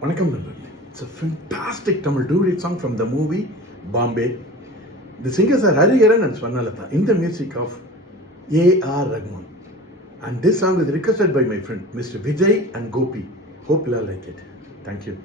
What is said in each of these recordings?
வணக்கம் நண்பர்களே. It's a fantastic Tamil duet song from the movie Bombay. The singers are Hariharan and Swarnalatha in the music of A.R. Rahman. And this song is requested by my friend Mr. Vijay and Gopi. Hope you all like it. Thank you.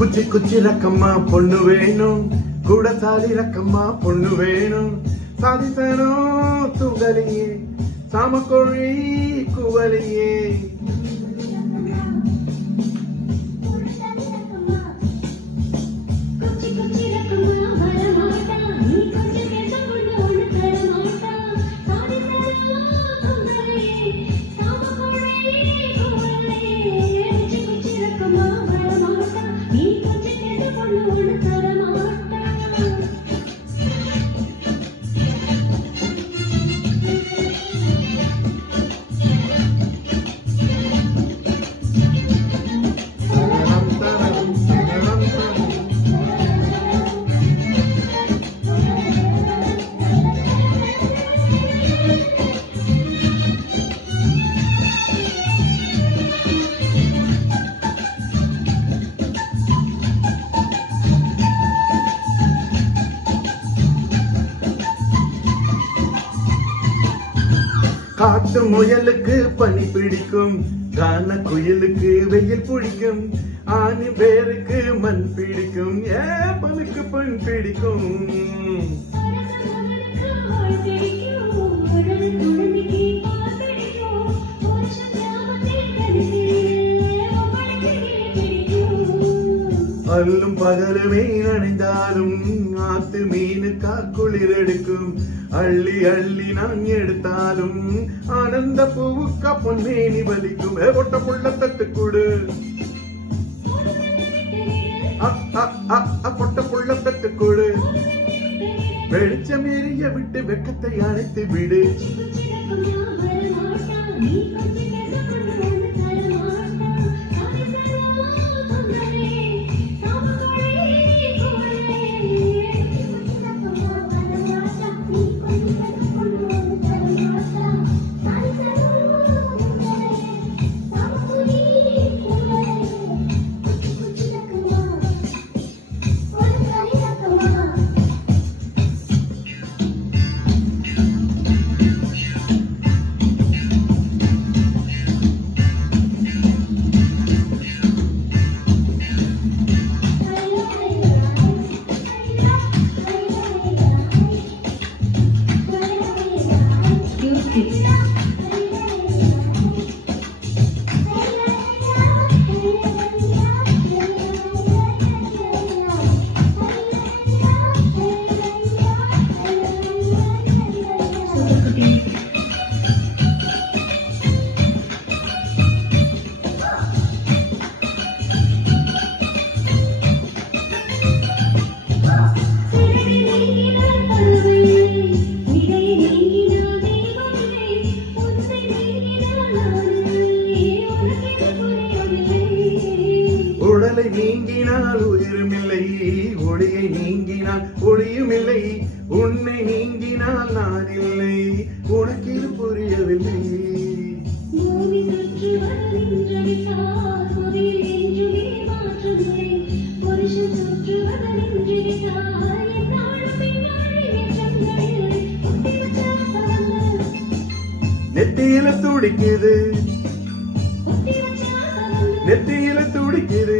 குச்சி குச்சி ரக்கம்மா பொண்ணு வேணும், கூட சாலி ரக்கம்மா பொண்ணு வேணும், சாதிசனோ தூங்கலியே சாமக்கோழி குவலியே. காட்டு முயலுக்கு பனி பிடிக்கும், கான குயிலுக்கு வெயில் பிடிக்கும், ஆணி பேருக்கு மண் பிடிக்கும், ஏப்பனுக்கு பெண் பிடிக்கும். அல்லும் பகலுமே நனைந்தாலும் ஆத்து மீனுக்கா குளிர் எடுக்கும், அள்ளி அள்ளி நான் எடுத்தாலும் ஆனந்த பூவுக்கா பொன்னேனி வலிக்கும். பொட்ட புள்ள தட்டு கொடு, பொட்ட புள்ள தட்டு கொடு, வெளிச்சம் எரிய விட்டு வெக்கத்தை அழைத்து விடு. உடலை நீங்கினால் உயிருமில்லை, ஒளியை நீங்கினால் ஒளியுமில்லை, உன்னை நீங்கினால் நான் இல்லை, உனக்கு இது புரியவில்லை. நெத்தியில துடிக்குது, நெத்தியில துடிக்குது,